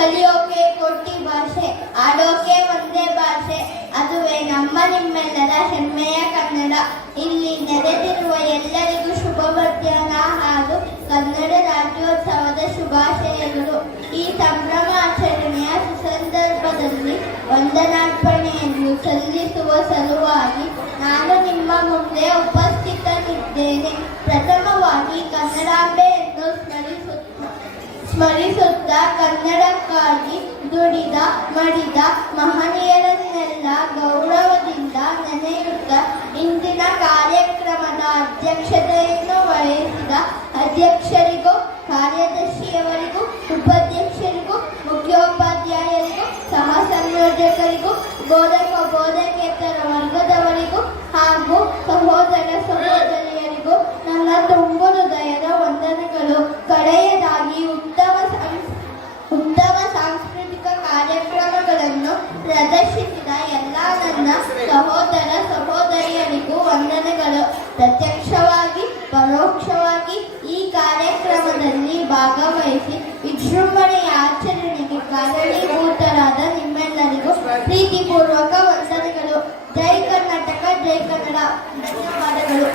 ಕಲಿಯೋಕೆ ಕೋಟಿ ಭಾಷೆ, ಆಡೋಕೆ ಒಂದೇ ಭಾಷೆ, ಅದುವೇ ನಮ್ಮ ನಿಮ್ಮೆಲ್ಲರ ಹೆಮ್ಮೆಯ ಕನ್ನಡ. ಇಲ್ಲಿ ನೆರೆದಿರುವ ಎಲ್ಲರಿಗೂ ಶುಭ ಮಧ್ಯಾಹ್ನ ಹಾಗೂ ಕನ್ನಡ ರಾಜ್ಯೋತ್ಸವದ ಶುಭಾಶಯಗಳು. ಈ ಸಂಭ್ರಮಾಚರಣೆಯ ಸುಸಂದರ್ಭದಲ್ಲಿ ವಂದನಾರ್ಪಣೆಯನ್ನು ಸಲ್ಲಿಸುವ ಸಲುವಾಗಿ ನಾನು ನಿಮ್ಮ ಮುಂದೆ ಉಪಸ್ಥಿತನಿದ್ದೇನೆ. ಪ್ರಥಮವಾಗಿ ಕನ್ನಡಾಂಬೆಯನ್ನು ಸ್ಮರಿಸುತ್ತಾ ಕನ್ನಡಕ್ಕಾಗಿ ದುಡಿದ ಮಡಿದ ಮಹನೀಯರನ್ನೆಲ್ಲ ಗೌರವದಿಂದ ನೆನೆಯುತ್ತಾ ಇಂದಿನ ಕಾರ್ಯಕ್ರಮದ ಅಧ್ಯಕ್ಷತೆಯನ್ನು ವಹಿಸಿದ ಅಧ್ಯಕ್ಷರಿಗೂ ಕಾರ್ಯದರ್ಶಿಯವರಿಗೂ ಉಪಾಧ್ಯಕ್ಷರಿಗೂ ಮುಖ್ಯೋಪಾಧ್ಯಾಯರಿಗೂ ಸಹ ಸಂಯೋಜಕರಿಗೂ ಬೋಧಕೇತರ ವರ್ಗದವರಿಗೂ ಹಾಗೂ ಸಹೋದರ ಸಹೋದರಿಯರಿಗೂ ನನ್ನ ತುಂಬು ಹೃದಯದ ವಂದನೆಗಳು. ಕಡೆಯದಾಗಿ ಉತ್ತಮ ಸಾಂಸ್ಕೃತಿಕ ಕಾರ್ಯಕ್ರಮಗಳನ್ನು ಪ್ರದರ್ಶಿಸಿದ ಎಲ್ಲ ನನ್ನ ಸಹೋದರ ಸಹೋದರಿಯರಿಗೂ ವಂದನೆಗಳು. ಪ್ರತ್ಯಕ್ಷವಾಗಿ ಪರೋಕ್ಷವಾಗಿ ಈ ಕಾರ್ಯಕ್ರಮದಲ್ಲಿ ಭಾಗವಹಿಸಿ ವಿಜೃಂಭಣೆಯ ಆಚರಣೆಗೆ ಕಾರಣೀಭೂತರಾದ ನಿಮ್ಮೆಲ್ಲರಿಗೂ ಪ್ರೀತಿಪೂರ್ವಕ ವಂದನೆಗಳು. ಜೈ ಕರ್ನಾಟಕ, ಜೈ ಕನ್ನಡ. ಧನ್ಯವಾದಗಳು.